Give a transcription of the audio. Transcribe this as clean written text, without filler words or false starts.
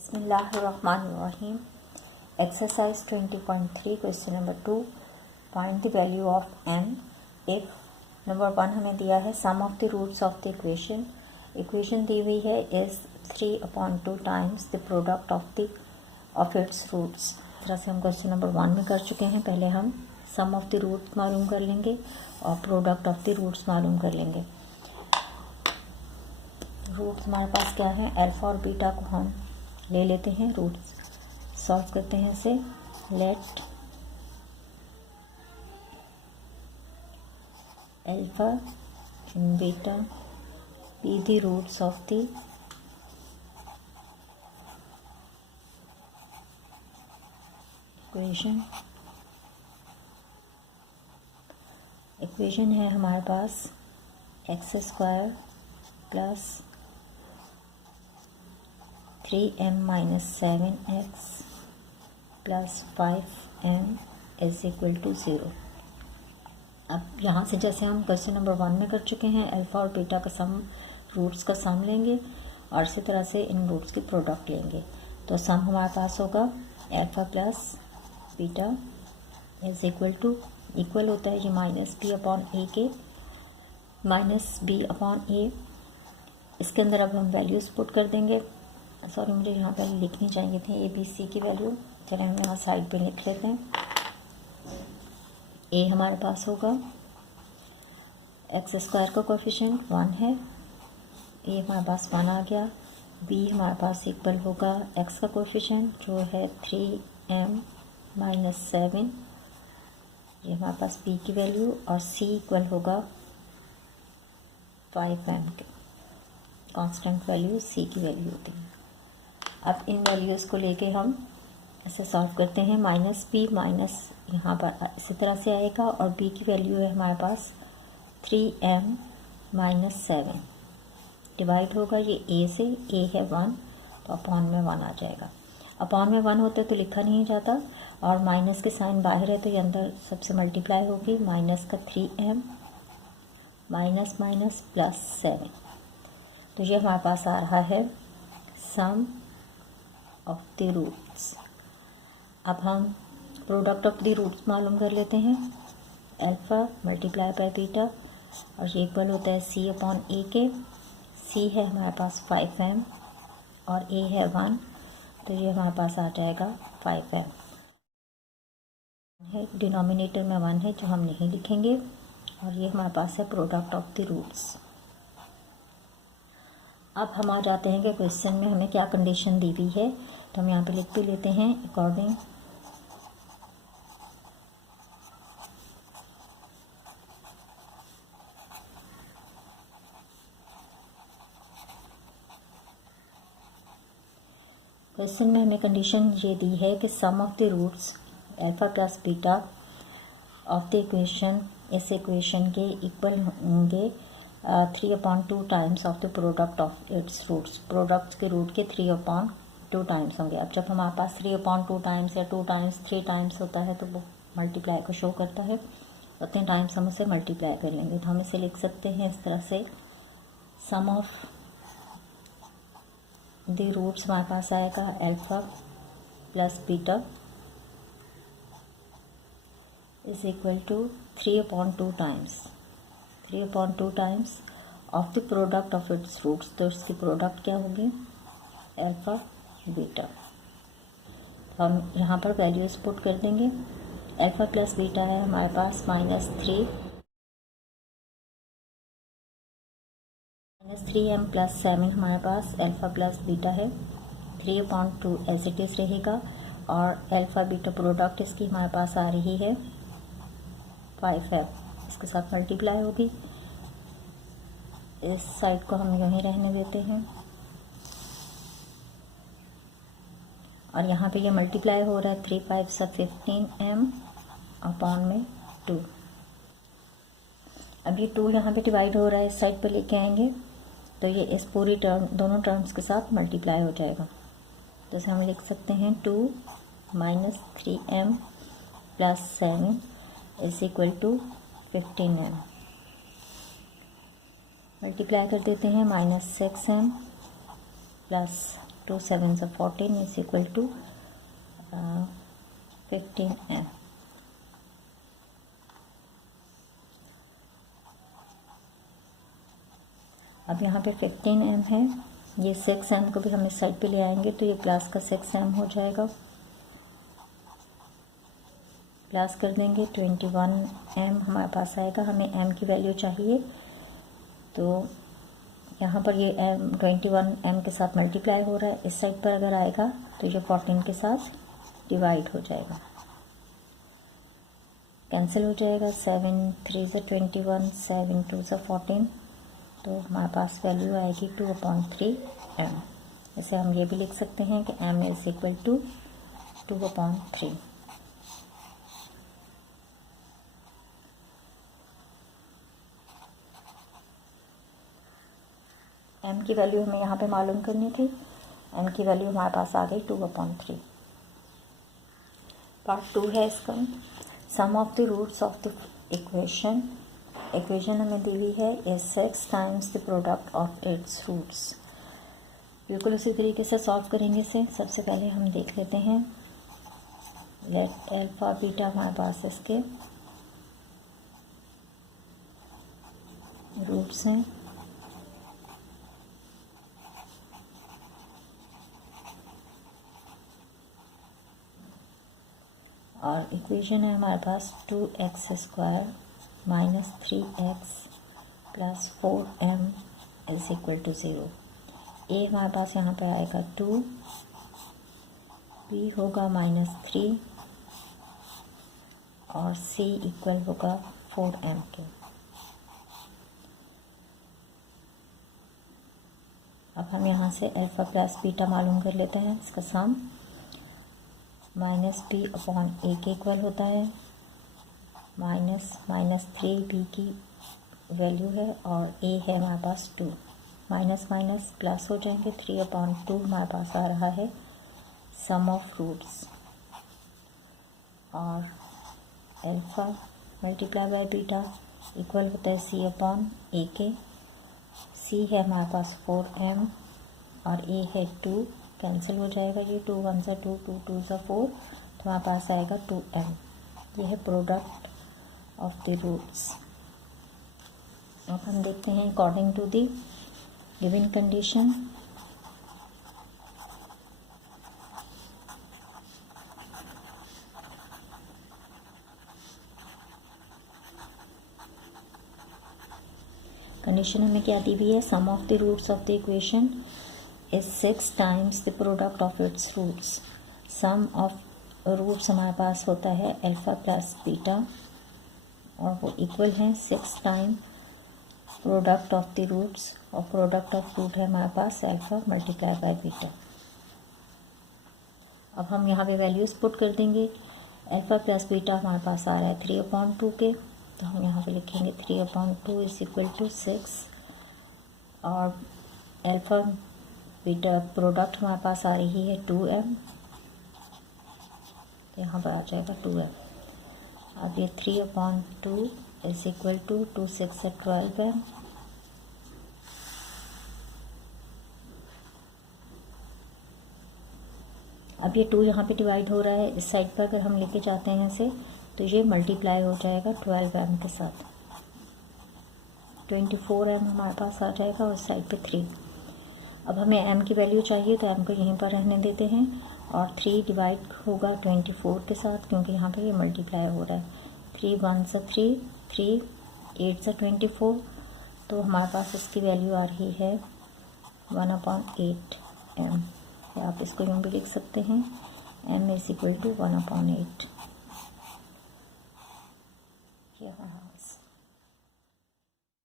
Bismillahirrahmanirrahim. Exercise 20.3 question number 2. Find the value of n if number 1 हमें दिया है sum of the roots of the equation. Equation दी हुई है is 3/2 times the product of its roots. इस तरह से हम क्वेश्चन नंबर 1 में कर चुके हैं. पहले हम sum of the roots मालूम कर लेंगे और product of the roots मालूम कर लेंगे. रूट्स हमारे पास क्या है, अल्फा और बीटा को हम ले लेते हैं. रूट्स सॉल्व करते हैं इसे. Let alpha and beta be the roots of the equation है हमारे पास x² plus 3m minus 7x plus 5m is equal to 0. अब यहाँ से जैसे हम क्वेश्चन नंबर 1 में कर चुके हैं, अल्फ़ा और बीटा का सम, रूट्स का सम लेंगे और इसी तरह से इन रूट्स की प्रोडक्ट लेंगे. तो सम हमारे पास होगा alpha plus beta is equal होता है ये माइनस बी अपॉन ए के, माइनस बी अपॉन ए. इसके अंदर अब हम वैल्यूज़ पुट कर देंगे. सॉरी, मुझे यहाँ पर लिखनी चाहिए थी ए बी सी की वैल्यू. चलिए हम यहाँ साइड पे लिख लेते हैं. ए हमारे पास होगा x² का कोएफिशिएंट 1 है, ए हमारे पास 1 आ गया. बी हमारे पास इक्वल होगा x का कोएफिशिएंट जो है 3m माइनस 7, ये हमारे पास बी की वैल्यू. और सी इक्वल होगा 5m के, कांस्टेंट वैल्यू सी की वैल्यू होती है. अब इन वैल्यूज़ को लेके हम ऐसे सॉल्व करते हैं. माइनस बी माइनस यहाँ पर इसी तरह से आएगा और बी की वैल्यू है हमारे पास 3m माइनस 7. डिवाइड होगा ये ए से, ए है 1 तो अपॉन में 1 आ जाएगा. अपॉन में 1 होता है तो लिखा नहीं जाता और माइनस के साइन बाहर है तो ये अंदर सबसे मल्टीप्लाई होगी. माइनस का 3m माइनस माइनस प्लस 7. तो ये हमारे पास आ रहा है सम ऑफ द रूट्स. अब हम प्रोडक्ट ऑफ द रूट्स मालूम कर लेते हैं. अल्फ़ा मल्टीप्लाई बाय बीटा और ये इक्वल होता है सी अपॉन ए के. सी है हमारे पास 5m और ए है 1 तो ये हमारे पास आ जाएगा 5m है. डिनोमिनेटर में 1 है जो हम नहीं लिखेंगे और ये हमारे पास है प्रोडक्ट ऑफ द रूट्स. अब हम आ जाते हैं कि क्वेश्चन में हमें क्या कंडीशन दी हुई है, तो हम यहाँ पे लिख भी लेते हैं. अकॉर्डिंग क्वेश्चन में हमें कंडीशन ये दी है कि sum of the roots alpha plus beta of the equation, इस इक्वेशन के इक्वल होंगे 3/2 times of the product of its roots. Products के रूट के 3/2 टाइम्स होंगे. अब जब हमारे पास 3/2 टाइम्स या 2 टाइम्स 3 टाइम्स होता है तो वो मल्टीप्लाई को शो करता है. उतने टाइम्स हम इसे मल्टीप्लाई कर लेंगे तो हम इसे लिख सकते हैं इस तरह से. सम ऑफ द रूट्स हमारे पास आएगा alpha plus beta is equal to 3/2 times of the product of its roots. तो इसकी प्रोडक्ट क्या होगी, अल्फ़ा बीटा. तो हम यहाँ पर वैल्यूज पुट कर देंगे. अल्फ़ा प्लस बीटा है हमारे पास -3m प्लस 7 हमारे पास अल्फ़ा प्लस बीटा है. 3/2 एज इट इज़ रहेगा और अल्फ़ा बीटा प्रोडक्ट इसकी हमारे पास आ रही है 5m. इसके साथ मल्टीप्लाई होगी. इस साइड को हम यूँ ही रहने देते हैं और यहाँ पे ये मल्टीप्लाई हो रहा है. 3 5 15m अपॉन में 2. अब ये 2 यहाँ पे डिवाइड हो रहा है, इस साइड पे लेके आएंगे तो ये इस पूरी टर्म, दोनों टर्म्स के साथ मल्टीप्लाई हो जाएगा. तो इसे हम लिख सकते हैं 2 minus 3m plus 7 is equal to 15m. Multiply कर देते हैं. -6m plus 2 7 14 is equal to 15m। अब यहाँ पे 15m है, ये 6m को भी हम इस साइड पे ले आएंगे तो ये प्लस का 6m हो जाएगा, प्लस कर देंगे 21m हमारे पास आएगा। हमें m की वैल्यू चाहिए तो यहाँ पर ये m 21m के साथ मल्टीप्लाई हो रहा है, इस साइड पर अगर आएगा तो ये 14 के साथ डिवाइड हो जाएगा, कैंसिल हो जाएगा। 7 3 से 21, 7 2 से 14, तो हमारे पास वैल्यू आएगी 2/3m। इसे हम ये भी लिख सकते हैं कि m is equal to 2/3। m की वैल्यू हमें यहाँ पे मालूम करनी थी, m की वैल्यू हमारे पास आ गई 2/3। पार्ट 2 है इसका, sum of the roots of the equation. Equation हमें दी हुई है is 6 times the product of its roots. बिल्कुल उसी तरीके से सॉल्व करेंगे इसे। सबसे पहले हम देख लेते हैं, लेट अल्फा बीटा हमारे पास इसके रूट्स हैं, और इक्वेशन है हमारे पास 2x² minus 3x plus 4m is equal to 0। ए हमारे पास यहाँ पे आएगा 2, बी होगा -3 और सी इक्वल होगा 4m के। अब हम यहाँ से अल्फ़ा प्लस बीटा मालूम कर लेते हैं, इसका सम -b/a के इक्वल होता है, -3 b की वैल्यू है और a है हमारे पास 2, माइनस माइनस प्लस हो जाएंगे, 3/2 हमारे पास आ रहा है सम ऑफ रूट्स, और alpha multiply by beta equal होता है c/a के। c है हमारे पास 4m और a है 2, कैंसिल हो जाएगा, ये 2 1 से 2, 2 2 से 4, तो हमारे पास आएगा 2m। ये है प्रोडक्ट ऑफ द रूट्स। अब हम देखते हैं according to the given condition, condition हमें क्या दी हुई है, sum of the roots of the equation is 6 times the product of its roots. Sum of roots हमारे पास होता है अल्फ़ा प्लस बीटा और वो इक्वल है 6 time product of the roots, और प्रोडक्ट ऑफ रूट है हमारे पास अल्फ़ा मल्टीप्लाई बाय बीटा। अब हम यहाँ पे वैल्यूज़ पुट कर देंगे। अल्फ़ा प्लस बीटा हमारे पास आ रहा है 3/2 के, तो हम यहाँ पे लिखेंगे 3/2 इज इक्वल टू 6, और अल्फ़ा बीटा प्रोडक्ट हमारे पास आ रही है 2m, यहाँ पर आ जाएगा 2m। अब ये 3/2 इज इक्वल टू 2 6 से 12m, अब ये 2 यहाँ पे डिवाइड हो रहा है, इस साइड पर अगर हम लेके जाते हैं इसे तो ये मल्टीप्लाई हो जाएगा 12m के साथ, 24m हमारे पास आ जाएगा और इस साइड पे 3। अब हमें m की वैल्यू चाहिए तो m को यहीं पर रहने देते हैं, और 3 डिवाइड होगा 24 के साथ क्योंकि यहाँ पे ये मल्टीप्लाई हो रहा है। 3 1 से 3, 3 8 से 24, तो हमारे पास इसकी वैल्यू आ रही है 1/8m। आप इसको यूँ भी लिख सकते हैं, m इज इक्वल टू 1/8।